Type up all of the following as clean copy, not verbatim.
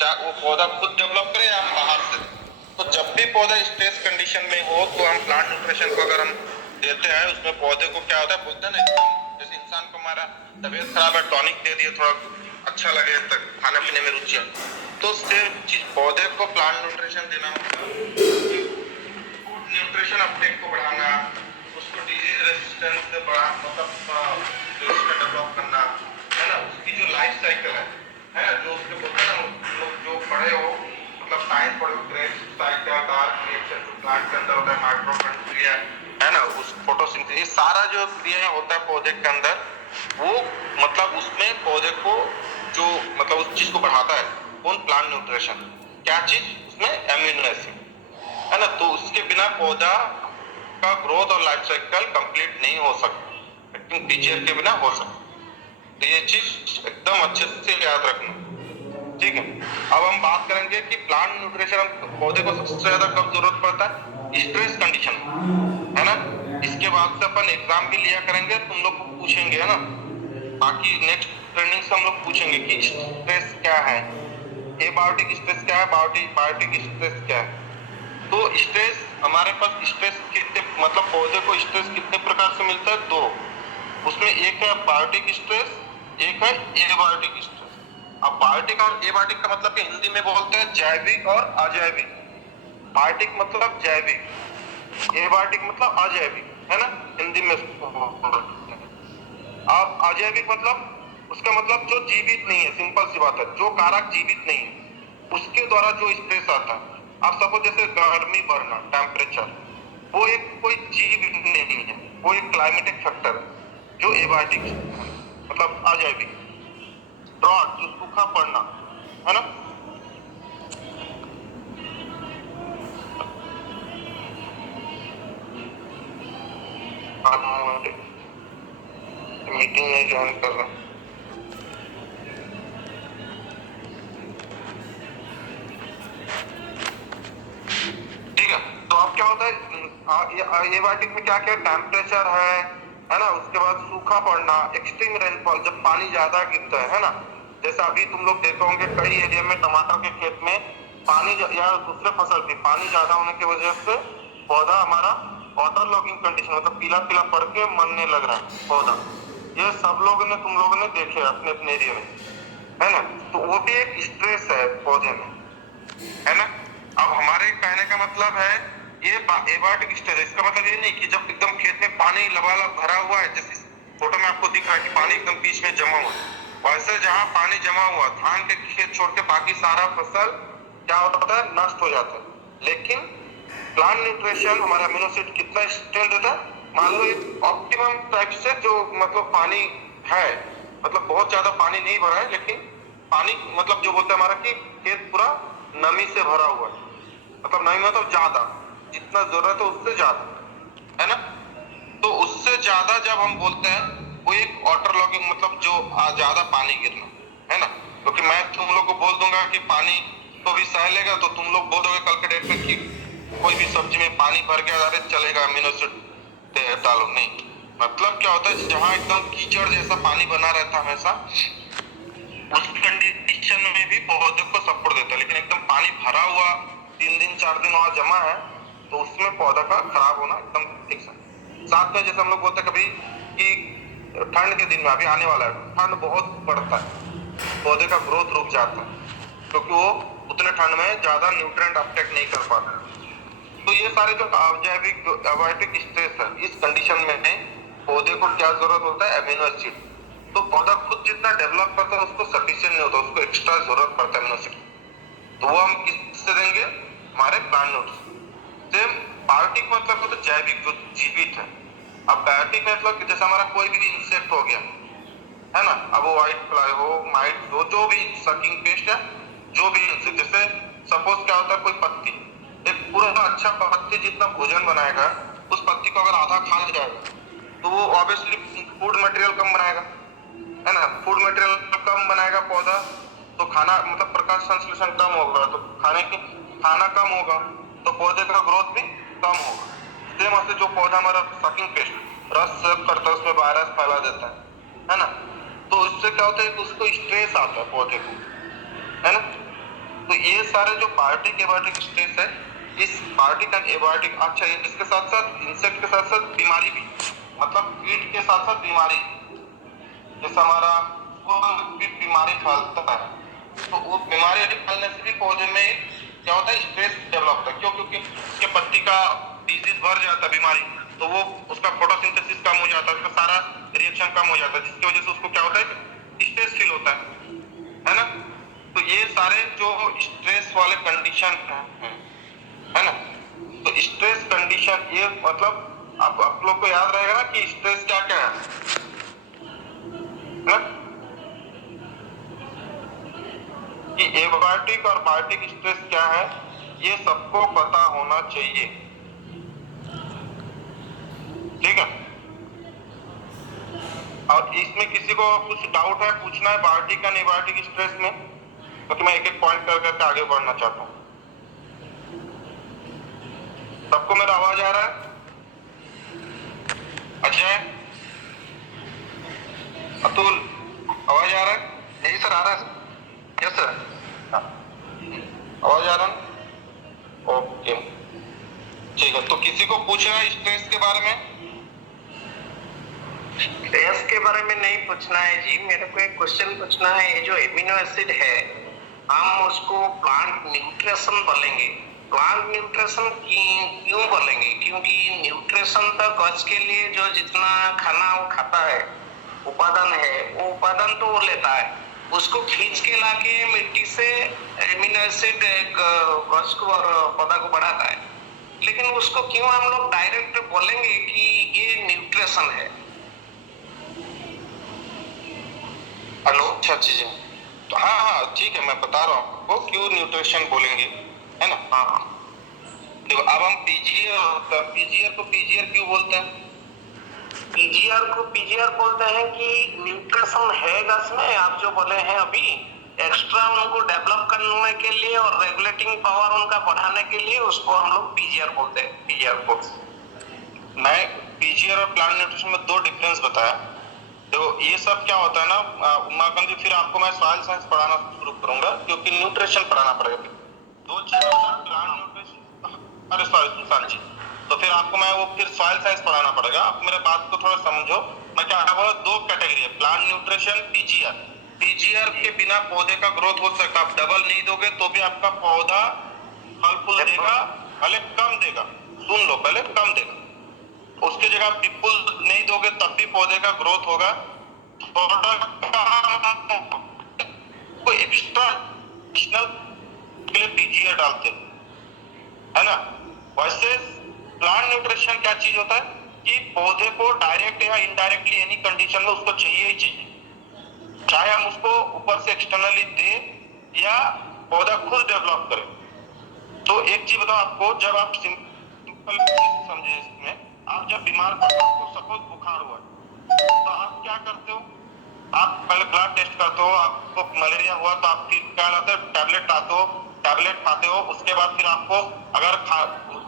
वो पौधा खुद डेवलप करे या हम बाहर से। तो जब भी पौधा स्ट्रेस कंडीशन में हो तो हम प्लांट न्यूट्रिशन को अगर हम देते हैं, उसमें पौधे को क्या होता है, बोलते हैं ना जैसे इंसान को हमारा तबीयत खराब है, टॉनिक दे दिए थोड़ा अच्छा लगे, तक खाने पीने में रुचि है, तो सेम चीज पौधे को प्लांट न्यूट्रिशन देना मतलब फूड न्यूट्रिशन अपटेक को बढ़ाना, उसको डिजीज रेजिस्टेंस से बढ़ा मतलब डेवलप करना, है ना। उसकी जो लाइफ साइकिल है ना, जो उसके बोलते हैं ना लोग जो पढ़े हो मतलब साइंस पढ़े हो, ग्रेड साइकिल, डार्क रिएक्शन जो प्लांट के अंदर होता है, माइक्रोफेज है ना, उस फोटोसिंथेसिस सारा जो क्रिया होता है पौधे के अंदर, वो मतलब उसमें पौधे को जो मतलब उस चीज को बढ़ाता है कौन, प्लांट न्यूट्रिशन। क्या चीज उसमें, एमिनो एसिड, है ना। तो उसके बिना पौधा का ग्रोथ और लाइफ साइकिल कंप्लीट नहीं हो सकता, लेकिन टीचर के बिना हो सकता। तो ये चीज एकदम अच्छे से याद रखना, ठीक है। अब हम बात करेंगे कि प्लांट न्यूट्रिशन पौधे को सबसे ज्यादा कब जरूरत पड़ता है, स्ट्रेस कंडीशन में, है ना। इसके बाद से अपन एग्जाम भी लिया करेंगे, तुम लोग को पूछेंगे, है ना। बाकी नेक्स्ट ट्रेनिंग से हम लोग पूछेंगे कि स्ट्रेस क्या है, एबायोटिक स्ट्रेस क्या है, बायोटिक स्ट्रेस क्या है। तो स्ट्रेस हमारे पास स्ट्रेस कितने मतलब पौधे को स्ट्रेस कितने प्रकार से मिलता है, दो। उसमें एक है बायोटिक स्ट्रेस, एक है एबायोटिक स्ट्रेस। अब बायोटिक और एबायोटिक का मतलब हिंदी में बोलते हैं जैविक और अजैविक। बायोटिक मतलब जैविक, एबायोटिक मतलब अजैविक, है ना, हिंदी में। अब अजैविक मतलब उसका मतलब जो जीवित नहीं है, सिंपल सी बात है, जो कारक जीवित नहीं है उसके द्वारा जो स्ट्रेस आता है। आप सपोज जैसे गर्मी बढ़ना, टेम्परेचर, वो एक कोई जीव नहीं है, वो एक क्लाइमेटिक फैक्टर है जो एबायोटिक मतलब अजैविक। ड्रॉट जो सूखा पड़ना, है ना। मीटिंग में ज्वाइन कर रहा हूँ, ठीक है। तो अब क्या होता है एबायोटिक में क्या क्या, टेम्परेचर है ना, उसके बाद सूखा पड़ना, एक्सट्रीम रेनफॉल, जब पानी ज्यादा गिरता है ना। जैसा अभी तुम लोग देखे होंगे कई एरिया में टमाटर के खेत में पानी या दूसरे फसल भी पानी ज्यादा होने की वजह से पौधा हमारा वाटर लॉगिंग कंडीशन मतलब पीला पीला पड़ के मरने लग रहा है पौधा। ये सब लोगों ने तुम लोगों ने देखे अपने अपने एरिया में, है ना। तो वो भी एक स्ट्रेस है पौधे में, है ना। अब हमारे कहने का मतलब है ये एबायोटिक स्ट्रेस, इसका मतलब ये नहीं कि जब एकदम खेत में पानी लबालब भरा हुआ है, जैसे फोटो में आपको दिख रहा है कि पानी एकदम बीच में जमा हुआ है, वैसे जहां पानी जमा हुआ धान के खेत छोड़ के बाकी सारा फसल क्या होता है, नष्ट हो जाता है। लेकिन प्लांट न्यूट्रिशन हमारा अमीनो एसिड कितना स्ट्रेंथ देता है, मान लो एक ऑप्टिमम टाइप से जो मतलब पानी है, मतलब बहुत ज्यादा पानी नहीं भरा है, लेकिन पानी मतलब जो बोलते हैं हमारा कि खेत पूरा नमी से भरा हुआ है, मतलब नमी मतलब ज्यादा, जितना जरूरत है उससे ज्यादा, है ना। तो उससे ज्यादा जब हम बोलते हैं वो एक वाटर लॉगिंग मतलब जो ज्यादा पानी गिरना, है ना। क्योंकि मैं तुम लोग को बोल दूंगा कि पानी तो भी सह लेगा, तो तुम लोग बोल दोगे कल के डेट में कि कोई भी सब्जी में पानी भर गया, अरे चलेगा अमीनो एसिड डालो, नहीं। मतलब क्या होता है, जहां एकदम कीचड़ जैसा पानी बना रहता है हमेशा, उस कंडीशन में भी पौधे को सपोर्ट देता है। लेकिन एकदम पानी भरा हुआ 3 दिन 4 दिन वहां जमा है, तो उसमें पौधा का खराब होना एकदम फिक्स है। साथ में जैसे हम लोग बोलते हैं कभी कि ठंड के दिन में अभी आने वाला है, ठंड बहुत बढ़ता है, पौधे का ग्रोथ रुक जाता है, क्योंकि वो उतने ठंड में ज्यादा न्यूट्रिएंट अपटेक नहीं कर पाता। तो ये सारे जो अजैविक एबायोटिक स्ट्रेस है, इस कंडीशन में पौधे को क्या जरूरत होता है, अमीनो एसिड। तो पौधा खुद जितना डेवलप करता है उसको सफिशिएंट नहीं होता, उसको एक्स्ट्रा जरूरत पड़ता है अमीनो एसिड। तो वो हम किससे देंगे, हमारे प्लांट न्यूट्रिशन। सेम बायोटिक मतलब होता है जैविक, जो जीवित है। अब बायोटिक मतलब जैसे हमारा कोई भी इंसेक्ट हो गया, है ना, अब वो व्हाइट फ्लाई हो, माइट हो, जो भी सकिंग पेस्ट है, जो भी इंसेक्ट, जैसे सपोज क्या होता है, कोई पत्ती, एक पूरा अच्छा पत्ती जितना भोजन बनाएगा, उस पत्ती को अगर आधा खा जाएगा तो वो ऑब्वियसली फूड मटेरियल कम बनाएगा, है ना। फूड मटेरियल कम बनाएगा पौधा, तो खाना मतलब प्रकाश संश्लेषण कम होगा, तो खाना कम होगा, तो पौधे का ग्रोथ भी कम होगा। सेम ऐसे जो पौधा हमारा सकिंग पेस्ट रस सेव करता है, उसमें वायरस फैला देता है ना। तो इससे क्या होता है कि उसको स्ट्रेस आता है पौधे को, है ना। ये सारे जो पार्टिक एबायोटिक स्ट्रेस है, इस पार्टिक एंड एबायोटिक, अच्छा इसके साथ साथ इंसेक्ट के साथ साथ बीमारी भी, मतलब कीट के साथ साथ बीमारी, जैसे हमारा कीट बीमारी फैलता है तो वो बीमारी फैलने से भी पौधे में क्या होता है, स्ट्रेस डेवलप होता है। क्यों? क्योंकि उसके पत्ती का डिजीज भर जाता है बीमारी, तो वो उसका फोटोसिंथेसिस कम हो जाता है, उसका सारा रिएक्शन कम हो जाता है, जिसकी वजह से उसको क्या होता है, स्ट्रेस फील होता है ना। तो ये सारे जो स्ट्रेस वाले कंडीशन है ना, तो स्ट्रेस कंडीशन ये मतलब आप लोग को याद रहेगा ना कि स्ट्रेस क्या क्या है ना, कि एबायोटिक और बायोटिक स्ट्रेस क्या है, ये सबको पता होना चाहिए, ठीक है। और इसमें किसी को कुछ डाउट है, पूछना है बायोटिक और एबायोटिक स्ट्रेस में, तो मैं एक एक पॉइंट कर करके आगे बढ़ना चाहता हूँ। सबको मेरा आवाज आ रहा है? अजय, अतुल, आवाज आ रहा है? नहीं सर, आ रहा है। यस सर, आवाज आ रहा है? ओके, ठीक है। तो किसी को पूछना है स्ट्रेस के बारे में? स्ट्रेस के बारे में नहीं पूछना है जी, मेरे को एक क्वेश्चन पूछना है। ये जो एमिनो एसिड है, हम उसको प्लांट न्यूट्रिशन बोलेंगे। प्लांट न्यूट्रिशन क्यों बोलेंगे? क्योंकि न्यूट्रिशन तो गज के लिए जो जितना खाना वो खाता है, उपादान है, वो उपादान तो वो लेता है, उसको खींच के लाके मिट्टी से एमिनो एसिड गज को और पौधा को बढ़ाता है। लेकिन उसको क्यों हम लोग डायरेक्ट बोलेंगे कि ये न्यूट्रिशन है? हेलो, अच्छा चीज है। तो हाँ ठीक है, मैं बता रहा हूँ आपको क्यों न्यूट्रिशन बोलेंगे, है ना। हाँ देखो, अब हम पीजीआर को पीजीआर क्यों बोलते हैं? पीजीआर को पीजीआर बोलते हैं कि न्यूट्रिशन है गस में, आप जो बोले हैं अभी, एक्स्ट्रा उनको डेवलप करने के लिए और रेगुलेटिंग पावर उनका बढ़ाने के लिए उसको हम लोग पीजीआर बोलते हैं। पीजीआर को मैं पीजीआर और प्लांट न्यूट्रिशन में दो डिफरेंस बताया। तो ये सब क्या होता है ना उमाकांत जी, फिर आपको मैं सॉइल साइंस पढ़ाना शुरू करूंगा क्योंकि न्यूट्रिशन पढ़ाना पड़ेगा। दो चीजें प्लांट न्यूट्रिशन, अरे सॉरी सुशांत जी, तो फिर आपको मैं वो फिर सॉइल साइंस पढ़ाना पड़ेगा। आप मेरे बात को थोड़ा समझो, मैं क्या बोला, दो कैटेगरी है, प्लांट न्यूट्रिशन, पीजीआर। पीजीआर के बिना पौधे का ग्रोथ हो सकता, आप डबल नहीं दोगे तो भी आपका पौधा फल फूल देगा, भले कम देगा, सुन लो, पहले कम देगा, उसकी जगह ट्रिपल नहीं दोगे तब भी पौधे का ग्रोथ होगा। कोई एक्स्ट्रा के लिए पीजीआर डालते है ना। वैसे प्लांट न्यूट्रिशन क्या चीज होता है कि पौधे को डायरेक्ट या इनडायरेक्टली एनी कंडीशन में उसको चाहिए ही चाहिए, चाहे हम उसको ऊपर से एक्सटर्नली दे या पौधा खुद डेवलप करे। तो एक चीज बताओ आपको, जब आप सिंपल समझे इसमें, आप जब बीमार पड़ते हो, सपोज बुखार हुआ तो आप क्या करते हो, आप पहले ब्लड टेस्ट करते हो, आपको मलेरिया हुआ तो आप फिर क्या लाते हो, टैबलेट लाते हो, टैबलेट खाते हो, उसके बाद फिर आपको अगर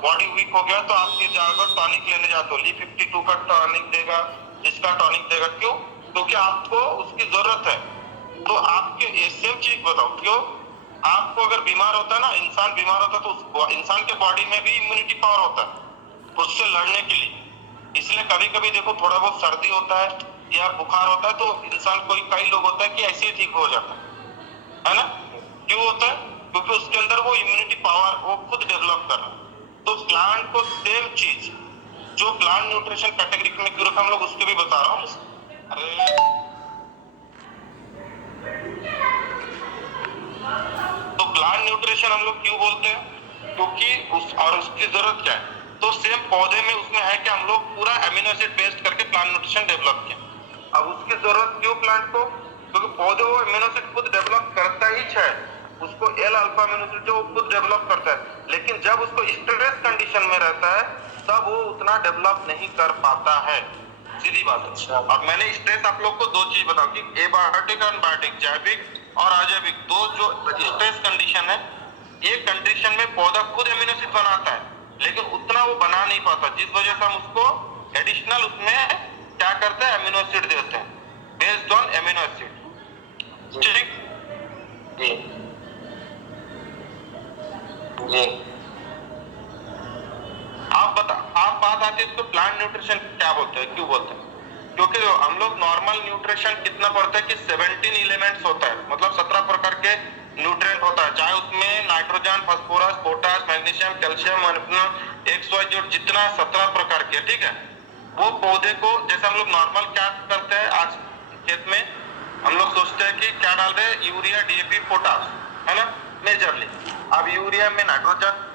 बॉडी वीक हो गया तो आप फिर जाकर टॉनिक लेने जाते हो, ली52 का टॉनिक देगा, इसका टॉनिक देगा। क्यों? क्योंकि आपको उसकी जरूरत है। तो आपके सेम चीज बताओ, क्यों आपको अगर बीमार होता है ना, इंसान बीमार होता है तो इंसान के बॉडी में भी इम्यूनिटी पावर होता है उससे लड़ने के लिए। इसलिए कभी कभी देखो थोड़ा बहुत सर्दी होता है या बुखार होता है तो इंसान कई लोग होता है कि ऐसे ही ठीक हो जाता है ना। क्यों होता है? क्योंकि उसके अंदर वो इम्यूनिटी पावर वो खुद डेवलप कर रहा है। तो प्लांट को सेम चीज जो प्लांट न्यूट्रिशन कैटेगरी में क्यों हम लोग उसको भी बता रहा हूँ। तो प्लांट न्यूट्रिशन हम लोग क्यों बोलते हैं? क्योंकि उसकी जरूरत क्या है, तो सेम पौधे में उसमें है कि हम लोग पूरा एमिनो एसिड बेस्ड करके प्लांट न्यूट्रिशन डेवलप किया। अब उसकी जरूरत क्यों प्लांट को? क्योंकि पौधे वो एमिनो एसिड खुद डेवलप करता ही है, उसको एल अल्फा एमिनो एसिड जो खुद डेवलप करता है, लेकिन जब उसको स्ट्रेस कंडीशन में रहता है तब वो उतना डेवलप नहीं कर पाता है, सीधी बात है। अब मैंने स्ट्रेस आप लोग को दो चीज बताओ कि एबायोटिक और एनबायोटिक, जैविक और अजैविक, दो जो स्ट्रेस कंडीशन है, एक कंडीशन में पौधा खुद एमिनो एसिड बनाता है लेकिन उतना वो बना नहीं पाता, जिस वजह से हम उसको एडिशनल उसमें क्या करते हैं, एमिनो एसिड देते हैं बेस्ड ऑन एमिनो एसिड। ठीक, जी। आप बात आती है तो प्लांट न्यूट्रिशन क्या बोलते हैं, क्यों बोलते हैं? क्योंकि हम लोग नॉर्मल न्यूट्रिशन कितना पढ़ते हैं कि 17 एलिमेंट्स होता है, मतलब 17 प्रकार के न्यूट्रिएंट होता है, चाहे उसमें nitrogen, phosphorus, potash, magnesium, calcium, molybdenum, XYZ जितना 17 प्रकार के, ठीक है। वो पौधे को, जैसे हम लोग नॉर्मल क्या करते हैं आज खेत में, हम लोग सोचते हैं कि क्या डाल रहे हैं, यूरिया, DAP, पोटास, है ना, मेजरली। अब यूरिया में नाइट्रोजन,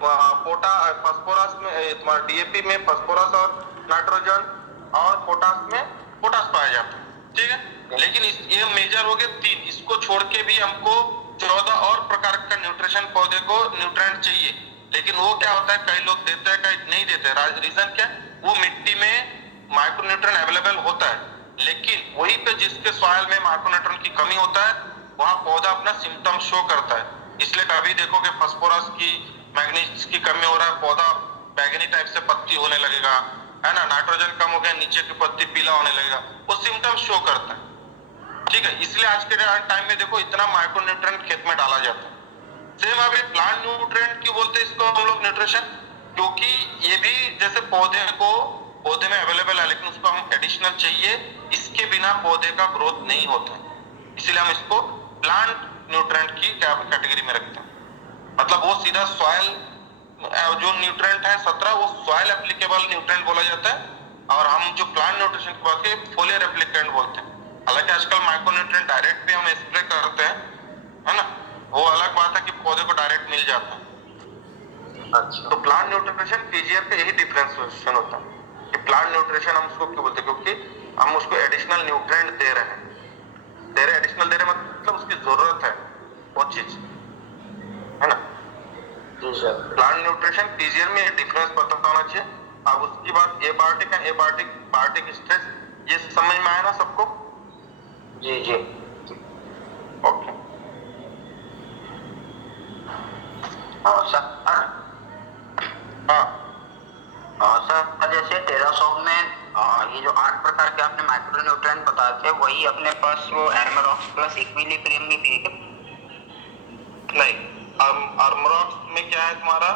फास्फोरस में तुम्हारा DAP में फास्फोरस और नाइट्रोजन, और पोटास में पोटास पाया जाता है, ठीक है। लेकिन ये मेजर हो गए 3, इसको छोड़ के भी हमको 14 और प्रकार का न्यूट्रिशन पौधे को न्यूट्रिएंट चाहिए। लेकिन वो क्या होता है, कई लोग देते हैं, कई नहीं देते। रीजन क्या? वो मिट्टी में माइक्रोन्यूट्रिएंट अवेलेबल होता है, लेकिन वहीं पे जिसके सॉइल में माइक्रोन्यूट्रिएंट की कमी होता है, वहां पौधा अपना सिम्टम शो करता है। इसलिए कभी देखोगे फास्फोरस की, मैग्नीज की कमी हो रहा है, पौधा बैगनी टाइप से पत्ती होने लगेगा, है ना, नाइट्रोजन कम हो गया, नीचे की पत्ती पीला होने लगेगा, वो सिम्टम शो करता है, ठीक है। इसलिए आज के टाइम में देखो इतना माइक्रोन्यूट्रिएंट खेत में डाला जाता है। सेम अभी प्लांट न्यूट्रिएंट क्यों बोलते हैं इसको हम लोग न्यूट्रिशन? क्योंकि ये भी जैसे पौधे में अवेलेबल है, लेकिन उसको हम एडिशनल चाहिए, इसके बिना पौधे का ग्रोथ नहीं होता है। इसलिए हम इसको प्लांट न्यूट्रिएंट की कैटेगरी में रखते हैं। मतलब वो सीधा सॉइल जो न्यूट्रिएंट है 17, वो सॉइल एप्लीकेबल न्यूट्रिएंट बोला जाता है, और हम जो प्लांट न्यूट्रिशन की बात करें फोलियर एप्लीकेंट बोलते हैं। हालांकि आजकल माइक्रोन्यूट्रिएंट डायरेक्ट भी हम स्प्रे करते हैं, है ना, वो अलग बात है कि पौधे को डायरेक्ट मिल जाता है। अच्छा। तो प्लांट न्यूट्रिशन पीजीआर पे यही डिफरेंशिएशन होता है कि प्लांट न्यूट्रिशन हम उसको क्यों बोलते हैं, क्योंकि हम उसको एडिशनल न्यूट्रिएंट दे रहे हैं। एडिशनल दे रहे मतलब उसकी जरूरत है वो चीज, है ना। जी सर। प्लांट न्यूट्रिशन पीजीआर में ये डिफरेंस पता होना चाहिए। अब उसकी बात एबायोटिक एंड बायोटिक स्ट्रेस, ये समझ में आया ना सबको? जी जी। ओके। और सर, हाँ सर जैसे टेरासॉफ में ये जो 8 प्रकार के आपने माइक्रोन्यूट्रिएंट बताए थे, वही अपने पास वो एर्मेरॉक्स प्लस इक्विलिब्रियम में भी है क्या? नहीं, आर्मरॉक्स में क्या है तुम्हारा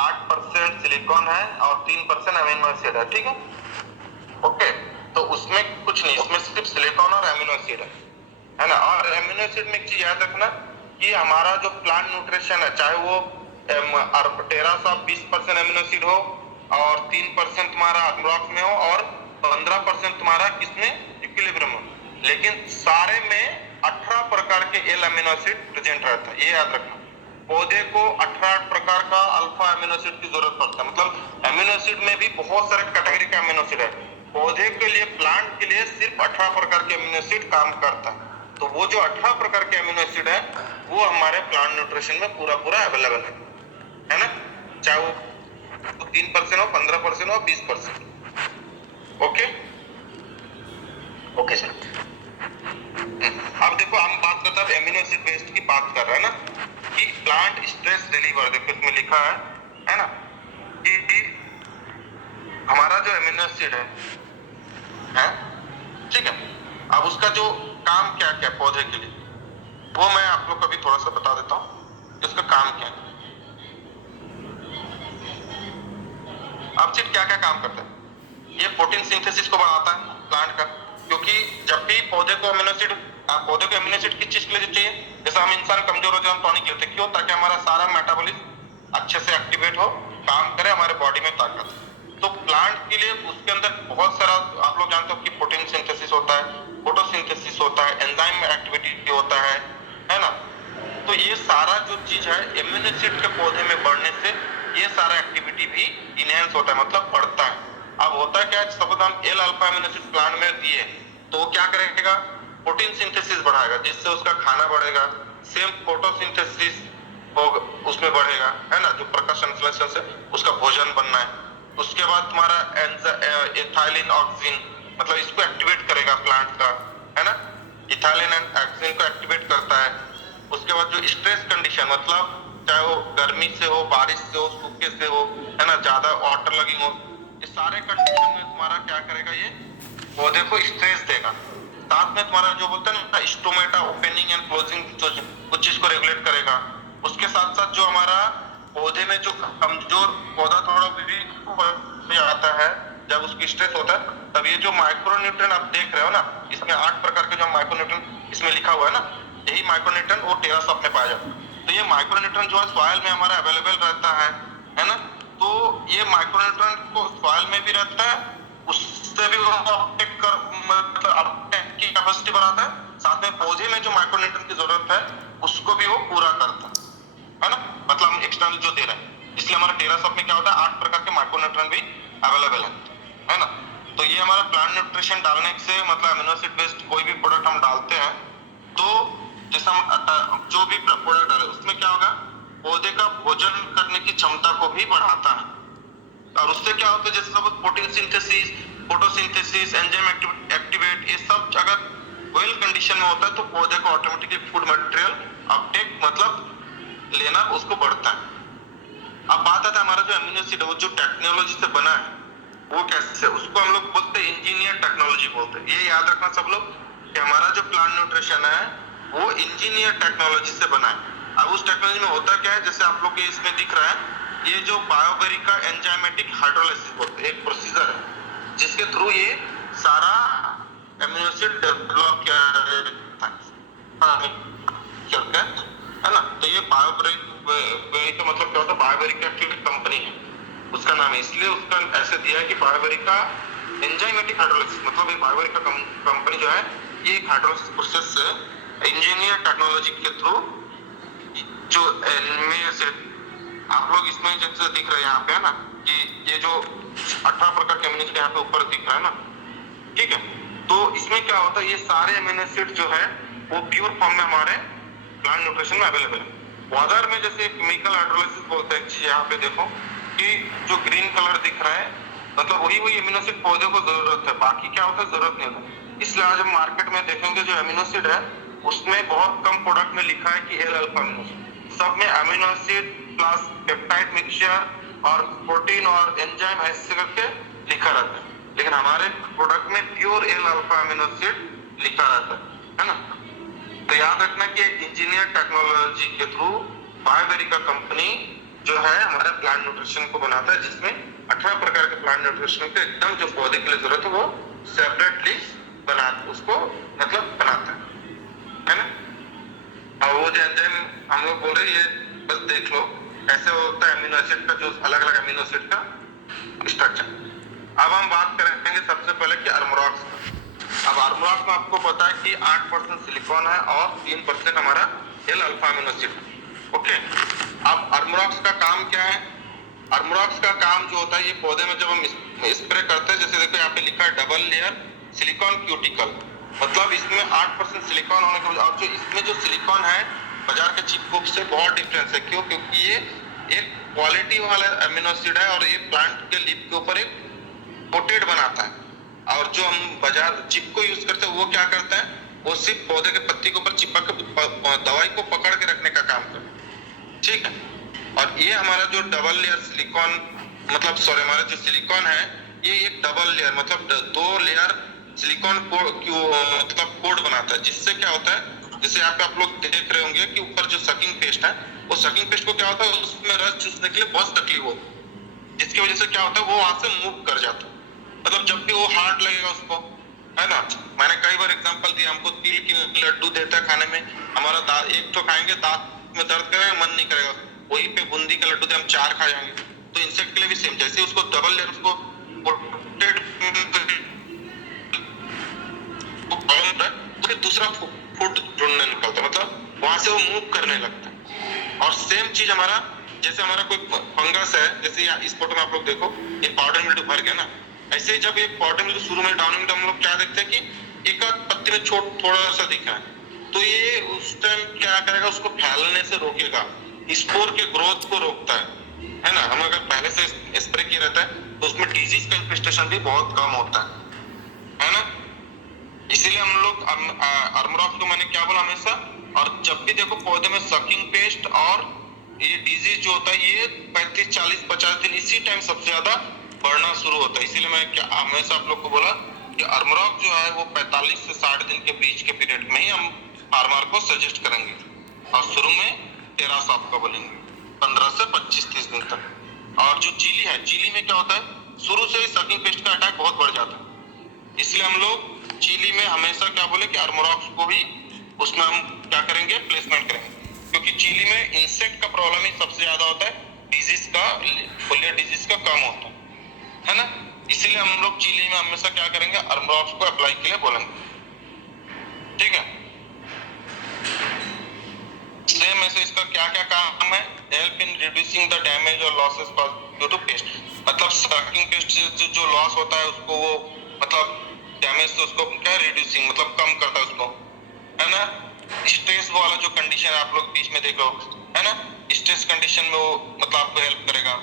8% सिलिकॉन है और 3% अमीनो एसिड है, ठीक है। ओके, तो उसमें कुछ नहीं, इसमें सिर्फ सिलिकॉन और अमीनो एसिड है ना। और अमीनो एसिड में एक चीज याद रखना कि हमारा जो प्लांट न्यूट्रिशन है, चाहे वो टेरासॉफ 20% अमीनो एसिड हो और 3% तुम्हारा आर्मरॉक्स में हो और 15% तुम्हारा किसमें इक्विलिब्रियम हो, लेकिन सारे में 18 प्रकार के एल अमीनो एसिड प्रेजेंट रहता है। ये याद रखना, पौधे को 18 प्रकार का अल्फा अमीनो एसिड की जरूरत पड़ता है। मतलब अमीनो एसिड में भी बहुत सारे कैटेगरी के अमीनो एसिड है, पौधे के लिए, प्लांट के लिए सिर्फ 18 प्रकार के अमीनो एसिड काम करता है। तो वो जो 18 प्रकार के अमीनो एसिड है, वो हमारे प्लांट न्यूट्रिशन में पूरा अवेलेबल है ना, चाहे वो 3% हो, 15% हो, 20%। Okay okay sir. अब देखो हम बात करते हैं एमिनो एसिड बेस्ड की बात कर रहे हैं ना, कि प्लांट स्ट्रेस रिलीवर, देखो इसमें लिखा है ना, कि हमारा जो एमिनो एसिड है, ठीक है। अब उसका जो काम क्या क्या पौधे के लिए, वो मैं आप लोग को भी थोड़ा सा बता देता हूँ कि उसका काम क्या है। अब चिट क्या क्या काम करता है, ये प्रोटीन सिंथेसिस को बढ़ाता है प्लांट का, क्योंकि जब भी पौधे को अमीनो एसिड किस चीज के लिए चाहिए, जैसे हम इंसान कमजोर हो जाए हम टॉनिक लेते, क्यों? ताकि हमारा सारा मेटाबॉलिज्म अच्छे से एक्टिवेट हो, काम करे, हमारे बॉडी में ताकत। तो प्लांट के लिए उसके अंदर बहुत सारा, आप लोग जानते हो कि प्रोटीन सिंथेसिस होता है, फोटोसिंथेसिस होता है, एंजाइम एक्टिविटी होता है ना। तो ये सारा जो चीज है इम्यून एसिड के पौधे में बढ़ने से ये सारा एक्टिविटी भी इनहेंस होता है, मतलब बढ़ता है। अब होता क्या है, सपोज हम L alpha amino acid plant में दिए तो वो क्या करेगा, प्रोटीन सिंथेसिस बढ़ाएगा, जिससे उसका खाना बढ़ेगा। सेम फोटोसिंथेसिस उसमें बढ़ेगा, है ना, जो प्रकाश संश्लेषण से उसका भोजन बनना है। उसके बाद तुम्हारा इथाइलिन ऑक्सिन, मतलब इसको एक्टिवेट करेगा प्लांट का, है ना, इथाइलिन एंड ऑक्सिन को एक्टिवेट करता है। उसके बाद जो स्ट्रेस कंडीशन, मतलब चाहे वो गर्मी से हो, बारिश से हो, सूखे से हो, है ना, ज्यादा वाटर लगिंग हो, इस सारे कंडीशन में तुम्हारा क्या करेगा, ये पौधे को स्ट्रेस देगा। साथ में तुम्हारा जो बोलते हैं ना स्टोमेटा ओपनिंग एंड क्लोजिंग, कुछ चीज को रेगुलेट करेगा। उसके साथ साथ जो हमारा पौधे में जो कमजोर पौधा थोड़ा भी आता है, जब उसकी स्ट्रेस होता है, तब ये जो माइक्रोन्यूट्रिएंट आप देख रहे हो ना, इसमें 8 प्रकार के जो माइक्रोन्यूट्रिएंट इसमें लिखा हुआ है ना, यही माइक्रोन्यूट्रिएंट वो टेरासॉप में पाया जाता है। तो ये माइक्रोन्यूट्रिएंट जो है सॉइल में हमारा अवेलेबल रहता है ना। तो ये माइक्रोन्यूट्रिएंट को सॉइल में भी रहता है, उससे भी वो अपटेक कर मतलब अपटेक की कैपेसिटी बढ़ाता है, साथ में पौधे में जो माइक्रोन्यूट्रिएंट की जरूरत है उसको भी वो पूरा करता है ना। मतलब हम एक्सटर्नल जो दे रहे हैं, इसलिए हमारा टेरासॉप में क्या होता है, 8 प्रकार के माइक्रोन्यूट्रिएंट भी अवेलेबल है ना। तो ये हमारा प्लांट न्यूट्रिशन डालने से मतलब अमीनो एसिड बेस्ड कोई भी प्रोडक्ट हम डालते हैं, तो जैसे हम जो भी प्रोडक्ट डाले उसमें क्या होगा, पौधे का भोजन करने की क्षमता को भी बढ़ाता है। और उससे क्या होता है, जैसे सब protein synthesis, photosynthesis, enzyme activate, ये सब अगर वेल कंडीशन में होता है तो पौधे को ऑटोमेटिकली फूड मटेरियल अपटेक मतलब लेना उसको बढ़ता है। अब बात आता है हमारा जो अमीनो एसिड है वो जो टेक्नोलॉजी से बना है वो कैसे, उसको हम लोग बोलते हैं इंजीनियर टेक्नोलॉजी बोलते हैं। ये याद रखना सब लोग कि हमारा जो प्लांट न्यूट्रिशन है वो इंजीनियर टेक्नोलॉजी से बना है। अब उस टेक्नोलॉजी में होता क्या है, जैसे आप लोग के इसमें दिख रहा है, ये जो बायोबेरिका एंजाइमेटिक हाइड्रोलाइसिस बोलते हैं, एक प्रोसीजर है जिसके थ्रू ये सारा अमीनो एसिड डेवलप किया है ना। तो ये बायोबेरिका मतलब क्या होता है, बायोबेरिका की कंपनी है, उसका नाम है, इसलिए उसका ऐसे दिया है कि बायोबेरिका एंजाइमेटिक हाइड्रोलाइसिस, मतलब ये बायोबेरिका कंपनी जो है ये एक हाइड्रोलाइसिस प्रोसेस से इंजीनियर टेक्नोलॉजी के थ्रू जो अमीनो एसिड आप लोग इसमें जैसे दिख रहे हैं यहाँ पे है ना, कि ये जो 18 प्रकार के अमीनो एसिड यहाँ पे ऊपर दिख रहा है ना, ठीक है। तो इसमें क्या होता है, ये सारे अमीनो एसिड जो है वो प्योर फॉर्म में हमारे प्लांट न्यूट्रिशन में अवेलेबल है। अदर में जैसे केमिकल हाइड्रोलाइसिस बोलते हैं, यहाँ पे देखो कि जो ग्रीन कलर दिख रहा है मतलब वही अमीनो एसिड पौधे को जरूरत है, बाकी क्या होता है जरूरत नहीं होता। इसलिए आज हम मार्केट में देखेंगे जो अमीनो एसिड है उसमें बहुत कम प्रोडक्ट में लिखा है कि एल अल्फा अमीनो एसिड, सब में amino acid plus peptide mixture और प्रोटीन और एंजाइम ऐसे करके लिखा रहता है, लेकिन हमारे प्रोडक्ट में pure L alpha amino acid लिखा रहता है ना। तो याद रखना कि इंजीनियर टेक्नोलॉजी के थ्रू बायोबेरिका कंपनी जो है हमारे प्लांट न्यूट्रिशन को बनाता है, जिसमें 18 प्रकार के प्लांट न्यूट्रिशन को एकदम जो पौधे के लिए जरूरत है वो सेपरेटली बना उसको मतलब बनाता है ना। और वो जो एंजाइम हम लोग बोल रहे हैं, ये बस देख लो ऐसे होता है अमीनो एसिड का, जो अलग अलग अमीनो एसिड का स्ट्रक्चर। अब हम बात करेंगे सबसे पहले कि अरमोरॉक्स का। अब अरमोरॉक्स में आपको पता है कि 8% सिलिकॉन है और 3% हमारा एल अल्फा अमीनो एसिड है, ओके। अब अरमोरॉक्स का काम क्या है, अरमोरॉक्स का काम जो होता है, ये पौधे में जब हम स्प्रे करते हैं, जैसे देखो यहाँ पे लिखा है डबल लेयर सिलिकॉन क्यूटिकल, मतलब इसमें 8% सिलिकॉन होने के और जो इसमें जो सिलिकॉन है बाजार के चिपकोप से बहुत डिफरेंस है। क्यों? क्योंकि ये एक क्वालिटी वाला अमीनो एसिड है और ये प्लांट के लीफ के ऊपर एक कोटेड बनाता है, और जो हम बाजार चिप को यूज करते हैं वो क्या करता है, वो सिर्फ पौधे के पत्ती के ऊपर चिपक के दवाई को पकड़ के रखने का काम करता है, ठीक है। और ये हमारा जो डबल लेयर सिलिकॉन मतलब सॉरी हमारा जो सिलिकॉन है ये एक डबल लेयर मतलब 2 लेयर सिलिकॉन मतलब कोड बनाता है, जिससे क्या होता है, जैसे यहाँ पे आप लोग देख रहे होंगे कि ऊपर जो सकिंग पेस्ट है, वो सकिंग पेस्ट को क्या होता है उसमें रस चूसने के लिए बहुत तकलीफ होती है, जिसकी वजह से क्या होता है वो वहां से मूव कर जाता है, मतलब जब भी वो हार्ड लगेगा उसको, है ना। मैंने कई बार एग्जांपल दिया, हमको तिल की लड्डू देता है खाने में, हमारा एक तो खाएंगे दांत में दर्द करेगा, मन नहीं करेगा, वहीं पे बूंदी का लड्डू दे हम 4 खा जाएंगे। तो इंसेक्ट के लिए भी सेम, जैसे उसको डबल लेयर उसको तो फिर दूसरा फूड ढूंढने निकलता है, मतलब वहां से वो मूव करने लगता है। और सेम चीज हमारा जैसे हमारा कोई फंगस है, जैसे इस फोटो में आप लोग देखो ये पाउडर मिल्ड्यू भर गया ना, ऐसे ही जब ये पाउडर मिल्ड्यू शुरू में डाउनिंग हम लोग क्या देखते हैं कि एक आध पत्ती में थोड़ा सा दिख रहा है, तो ये उस टाइम क्या करेगा, उसको फैलने से रोकेगा, स्पोर के ग्रोथ को रोकता है ना। हम अगर पहले से स्प्रे किया रहता है तो उसमें डिजीज का इन्फेस्टेशन भी बहुत कम होता है ना। इसीलिए हम लोग अरमोरॉक्स को मैंने क्या बोला हमेशा, और जब भी देखो पौधे में सकिंग पेस्ट और ये डिजीज जो होता है ये 35, 40, 50 दिन इसी टाइम सबसे ज्यादा बढ़ना शुरू होता है। इसीलिए मैं क्या हमेशा आप लोग को बोला कि अरमोरॉक्स जो है वो 45 से 60 दिन के बीच के पीरियड में ही हम फार्मर को सजेस्ट करेंगे, और शुरू में टेरासॉप का बोलेंगे, 15 से 25-30 दिन तक। और जो चीली है, चीली में क्या होता है, शुरू से ही सकिंग पेस्ट का अटैक बहुत बढ़ जाता है, इसलिए हम लोग चीली में हमेशा क्या बोले कि अर्मोरॉक्स को भी उसमें हम क्या करेंगे, प्लेसमेंट करेंगे, क्योंकि चीली में इंसेक्ट का प्रॉब्लम ही सबसे ज्यादा होता है, डिजीज का, फोलियर डिजीज का कम होता है ना, इसीलिए हम लोग चीली में हमेशा क्या करेंगे, अर्मोरॉक्स को अप्लाई के लिए बोलेंगे, ठीक है। सेम ऐसे इसका क्या क्या काम है, help in reducing the damage और losses caused due to pest, मतलब सकिंग पेस्ट से जो लॉस होता है उसको वो मतलब डैमेज से उसको क्या रिड्यूसिंग मतलब कम करता है उसको, है ना। स्ट्रेस वाला जो कंडीशन है आप लोग बीच में देखो, है ना, स्ट्रेस कंडीशन में वो मतलब आपको हेल्प करेगा।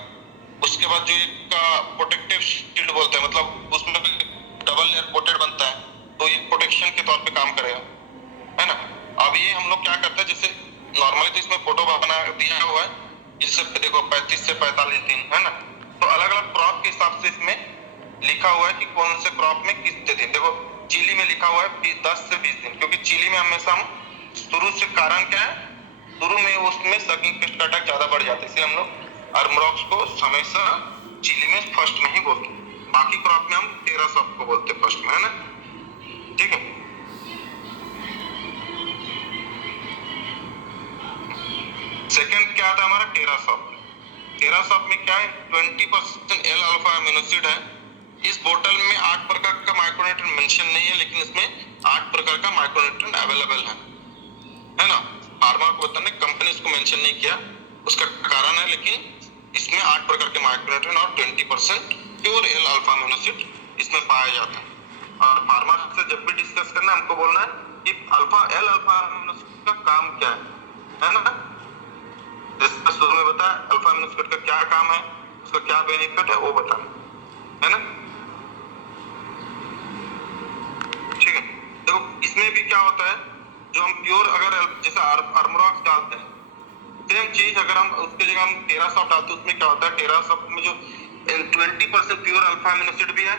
उसके बाद जो इसका प्रोटेक्टिव शील्ड बोलते हैं, मतलब उसमें डबल लेयर कोटेड बनता है, तो ये प्रोटेक्शन के तौर पे काम करेगा, है ना। अब ये हम लोग क्या करते हैं, जैसे नॉर्मली तो इसमें फोटो बना दिया हुआ है, जिससे देखो 35 से 45 दिन, है ना, तो अलग अलग क्रॉप के हिसाब से इसमें लिखा हुआ है कि कौन से क्रॉप में कितने दिन। देखो चिली में लिखा हुआ है 10 से 20 दिन, क्योंकि चिली में हमेशा हम शुरू से कारण क्या है, शुरू में उसमें सकिंग पेस्ट का अटैक ज्यादा बढ़ जाता है, इसलिए हम लोग अर्मोरॉक्स को हमेशा चिली में फर्स्ट में ही बोलते हैं, बाकी क्रॉप में हम टेरासॉप को बोलते हैं फर्स्ट में, है ना, ठीक है। सेकंड क्या था हमारा, टेरासॉप। टेरासॉप में क्या है, 20% एल अल्फा अमीनो एसिड है। इस बोतल में 8 प्रकार का माइक्रोन्यूट्रिएंट मेंशन नहीं है, लेकिन इसमें 8 प्रकार का माइक्रोन्यूट्रिएंट अवेलेबल है ना। फार्मा को बताने कंपनी इसको मेंशन नहीं किया, उसका कारण है, लेकिन इसमें 8 प्रकार के माइक्रोन्यूट्रिएंट और 20% pure L alpha amino acid इसमें पाया जाता है। और फार्मा से जब भी डिस्कस करना है हमको बोलना है कि एल अल्फा अमीनो एसिड का काम क्या है ना। जैसे शुरू में बताया अल्फा अमीनो एसिड का क्या काम है, उसका क्या बेनिफिट है, वो बताना, है ना, ठीक है। देखो इसमें भी क्या होता है, जो हम प्योर अगर जैसे अर्मोरॉक्स डालते हैं, सेम चीज अगर हम उसके जगह हम टेरासॉप डालते हैं, उसमें क्या होता है, टेरासॉप में जो 20% प्योर अल्फा अमीनो एसिड भी है,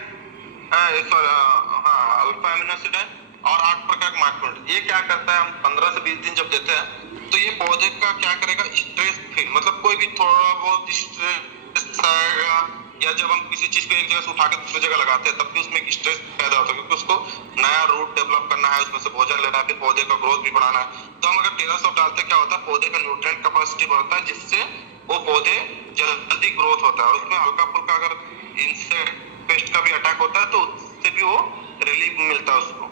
अल्फा अमीनो एसिड है, और 8 प्रकार के माइक्रोन्यूट्रिएंट। ये क्या करता है, हम 15 से 20 दिन जब देते हैं तो ये पौधे का क्या करेगा, स्ट्रेस फील, मतलब कोई भी थोड़ा बहुत स्ट्रेस आएगा, या जब हम किसी चीज को एक जगह से उठा के दूसरी जगह लगाते हैं तब भी उसमें एक स्ट्रेस पैदा होता है, क्योंकि उसको नया रूट डेवलप करना है, उसमें से भोजन लेना है, फिर पौधे का ग्रोथ भी बढ़ाना है। तो हम अगर टेरासॉप डालते हैं, क्या होता है, पौधे का न्यूट्रिएंट कैपेसिटी बढ़ता है, जिससे वो पौधे जल्दी ग्रोथ होता है। और उसमें हल्का फुल्का अगर इंसेक्ट पेस्ट का भी अटैक होता है तो उससे भी वो रिलीफ मिलता है उसको,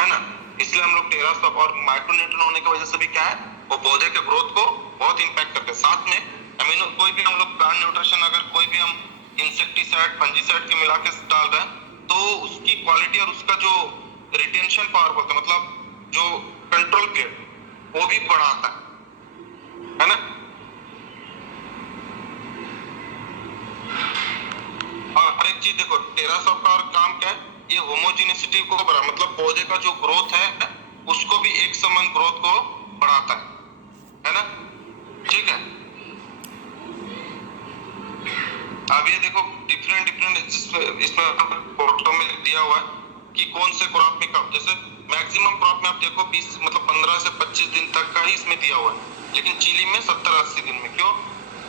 है ना। इसलिए हम लोग टेरासॉप और माइक्रोन्यूट्रिएंट होने की वजह से भी क्या है, वो पौधे के ग्रोथ को बहुत इंपैक्ट करते हैं। साथ में अमीनो कोई भी हम लोग प्लांट न्यूट्रिशन अगर कोई भी हम इंसेक्टिसाइड फंजीसाइड के मिला के डाल रहे हैं तो उसकी क्वालिटी और उसका जो रिटेंशन पावर बोलते हैं, मतलब जो कंट्रोल पीरियड, वो भी बढ़ाता है ना। और हर एक चीज देखो, टेरासॉप का और काम क्या है, ये होमोजेनिसिटी को बढ़ा, मतलब पौधे का जो ग्रोथ है उसको भी एक समान ग्रोथ को बढ़ाता है ना, ठीक है। अब ये देखो डिफरेंट इसमें फोटो में दिया हुआ है कि कौन से क्रॉप में कब, जैसे मैक्सिमम क्रॉप में आप देखो 20 मतलब 15 से 25 दिन तक का ही इसमें दिया हुआ है, लेकिन चिली में 70-80 दिन में। क्यों?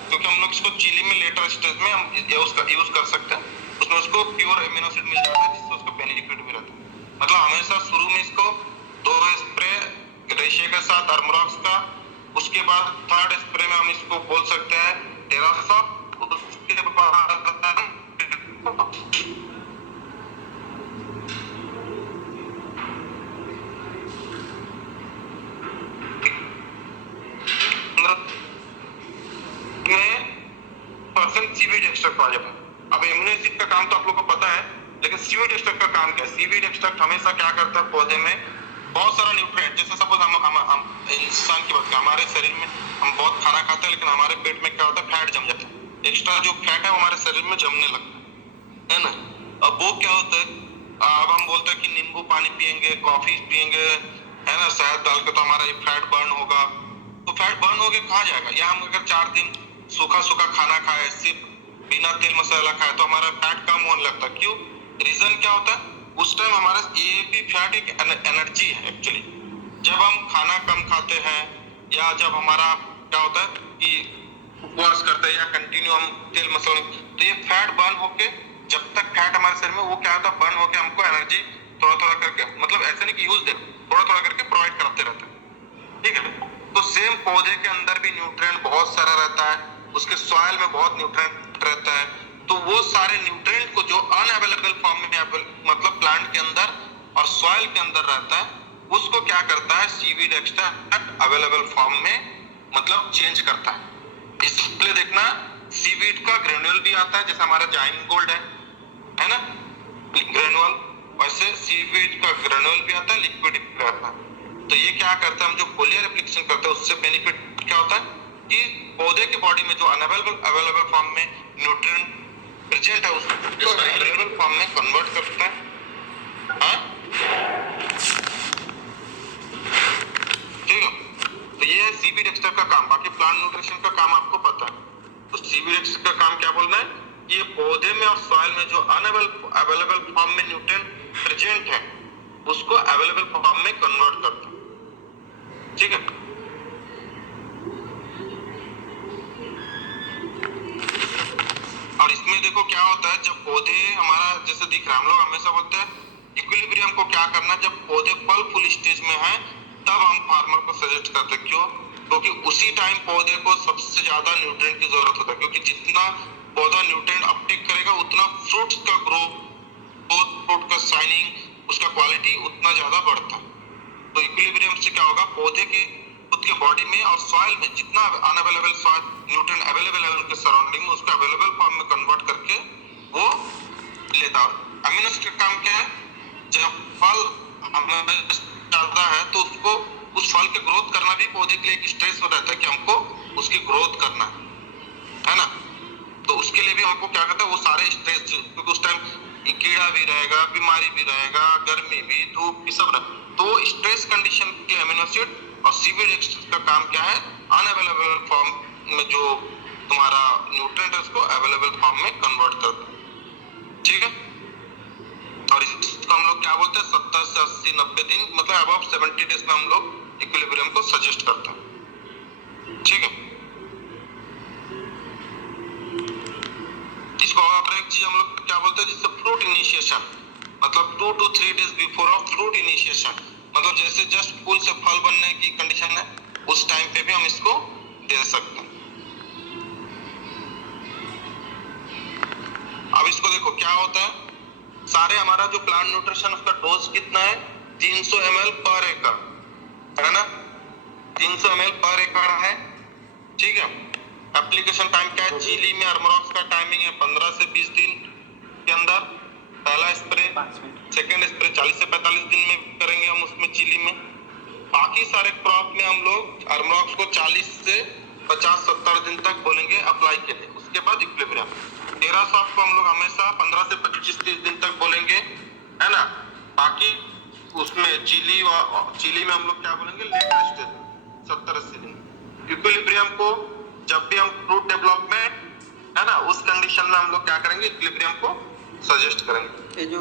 क्योंकि हम लोग इसको चिली में लेटर स्टेज में हम यूज कर सकते हैं, उसमें उसको प्योर एमिनो एसिड मिल जाता है, जिससे उसको बेनिफिट भी रहता है। मतलब हमेशा शुरू में इसको 2 स्प्रे रेशे के साथ अर्मोरॉक्स का, उसके बाद 3rd स्प्रे में हम इसको बोल सकते हैं टेरासॉप, उसके बाद सीवीड एक्सट्रैक्ट आ जाता है। अब एमिनो एसिड का काम तो आप लोग को पता है, लेकिन सीवीड एक्सट्रैक्ट का काम क्या है? सीवीड एक्सट्रैक्ट हमेशा क्या करता है, पौधे में बहुत सारा न्यूट्रिएंट, जैसे सपोज हम इंसान की बात करें, हमारे शरीर में हम बहुत खाना खाते हैं, लेकिन हमारे पेट में क्या होता है, फैट जम जाता है, एक्स्ट्रा जो फैट है वो हमारे शरीर में जमने लगता है ना। अब वो क्या होता है, अब हम बोलते हैं कि नींबू पानी पियेंगे, कॉफी पियेंगे, है ना, शहद डाल के, तो हमारा ये फैट बर्न होगा। तो फैट बर्न हो के कहाँ जाएगा? या हम अगर 4 दिन सूखा सूखा खाना खाए, सिर्फ बिना तेल मसाला खाए, तो हमारा फैट कम होने लगता है। क्यों? रीजन क्या होता है, उस टाइम हमारा एएपी फैट एक एनर्जी है एक्चुअली। जब हम खाना कम खाते हैं या जब हमारा क्या होता है कि उपवास करते हैं या कंटिन्यू हम तेल मसाला, तो ये फैट बर्न होके, जब तक फैट हमारे शरीर में वो क्या होता है बर्न होके हमको एनर्जी थोड़ा थोड़ा करके, मतलब ऐसे नहीं कि यूज दे, थोड़ा थोड़ा करके प्रोवाइड करते रहते हैं, ठीक है। तो सेम पौधे के अंदर भी न्यूट्रिएंट बहुत सारा रहता है, उसके सॉइल में बहुत न्यूट्रिएंट रहता है, तो वो सारे न्यूट्रिएंट को जो अनअवेलेबल फॉर्म में मतलब प्लांट के अंदर और सॉइल के अंदर रहता है, उसको क्या करता है सीवीड एक्सट्रैक्ट अवेलेबल फॉर्म में मतलब चेंज करता है। इसलिए देखना सीवीड का ग्रेन्यूल भी आता है, जैसे हमारा जाइम गोल्ड है ना ग्रेन्यूल, वैसे सीवीड का ग्रेन्यूल भी आता है, लिक्विड भी आता है। तो ये क्या करता है, हम जो फोलियर एप्लीकेशन करते हैं उससे बेनिफिट क्या होता है कि पौधे के बॉडी में जो अवेलेबल फॉर्म में न्यूट्रिएंट प्रेजेंट है उसको अवेलेबल फॉर्म में कन्वर्ट करता है। हाँ? ठीक है, तो ये है सीवीड एक्सट्रैक्ट का काम। बाकी प्लांट न्यूट्रिशन का काम आपको पता है। तो सीवीड एक्सट्रैक्ट का काम क्या बोलना है कि ये पौधे में और सॉइल में जो अवेलेबल फॉर्म में न्यूट्रिएंट प्रेजेंट है उसको अवेलेबल फॉर्म में कन्वर्ट करता है, ठीक है। और इसमें देखो क्या होता है, जब पौधे हमारा जैसे दिख रहा है, हम लोग हमेशा बोलते हैं इक्विलिब्रियम को क्या करना, जब पौधे फुल स्टेज में है तब हम फार्मर को सजेस्ट करते हैं। क्यों? क्योंकि उसी टाइम पौधे को सबसे ज्यादा न्यूट्रिएंट की जरूरत होता है, क्योंकि जितना पौधा न्यूट्रिएंट अपटेक करेगा उतना फ्रूट्स का ग्रोथ, फ्रूट का शाइनिंग, उसका क्वालिटी उतना ज्यादा बढ़ता है। तो इक्विलिब्रियम से क्या होगा, पौधे के खुद के बॉडी में और सॉइल में जितना अनअवेलेबल सॉइल न्यूट्रिएंट अवेलेबल है उनके सराउंडिंग में, उसको अवेलेबल फॉर्म में कन्वर्ट करके वो लेता है। अमीनो एसिड का काम क्या है, जब फल हमें ज्यादा है तो उसको उस फल के ग्रोथ करना भी पौधे के लिए एक स्ट्रेस हो रहता है कि हमको उसकी ग्रोथ करना है ना। तो उसके लिए भी हमको क्या करता है, वो सारे स्ट्रेस, क्योंकि उस टाइम कीड़ा भी रहेगा, बीमारी भी रहेगा, गर्मी भी, धूप भी सब रहेगा, तो स्ट्रेस कंडीशन के अमीनो एसिड और सीवीड एक्सट्रैक्ट का काम क्या है, अनअवेलेबल फॉर्म में जो तुम्हारा न्यूट्रिएंट है उसको अवेलेबल फॉर्म में कन्वर्ट करता है, ठीक है। और इसको हम लोग क्या बोलते हैं, 70 से 80 90 दिन मतलब अबाउट 70 डेज में हम लोग इक्विलिब्रियम को सजेस्ट करते हैं, ठीक है। इसको और एक चीज हम लोग क्या बोलते हैं, जिससे फ्रूट इनिशिएशन, मतलब 2 to 3 days before of fruit initiation, मतलब जैसे जस्ट फूल से फल बनने की कंडीशन है उस टाइम पे भी हम इसको दे सकते हैं। अब इसको देखो क्या होता है, सारे हमारा जो प्लांट न्यूट्रिशन उसका डोज कितना है, 300 ml पर एकड़ है ना, 300 ml पर एकड़ है, ठीक है। एप्लीकेशन टाइम क्या है, चिली में अरमोरॉक्स का टाइमिंग है 15 से 20 दिन के अंदर पहला स्प्रे, सेकंड स्प्रे 40 से 45 दिन में करेंगे हम उसमें चिली में। बाकी सारे क्रॉप में हम लोग अरमोरॉक्स को 40 से 50-70 दिन तक बोलेंगे अप्लाई के लिए, उसके बाद इक्विलिब्रियम। टेरासॉफ्ट को हम लोग हमेशा 15 से 25-30 दिन तक बोलेंगे, है ना। बाकी उसमें चिली में हम लोग क्या बोलेंगे, लेटर स्टेज 70-80 दिन। इक्विलिब्रियम को जब भी हम फ्रूट डेवलपमेंट है ना उस कंडीशन में हम लोग क्या करेंगे, इक्विलिब्रियम को सजेस्ट करेंगे। ये जो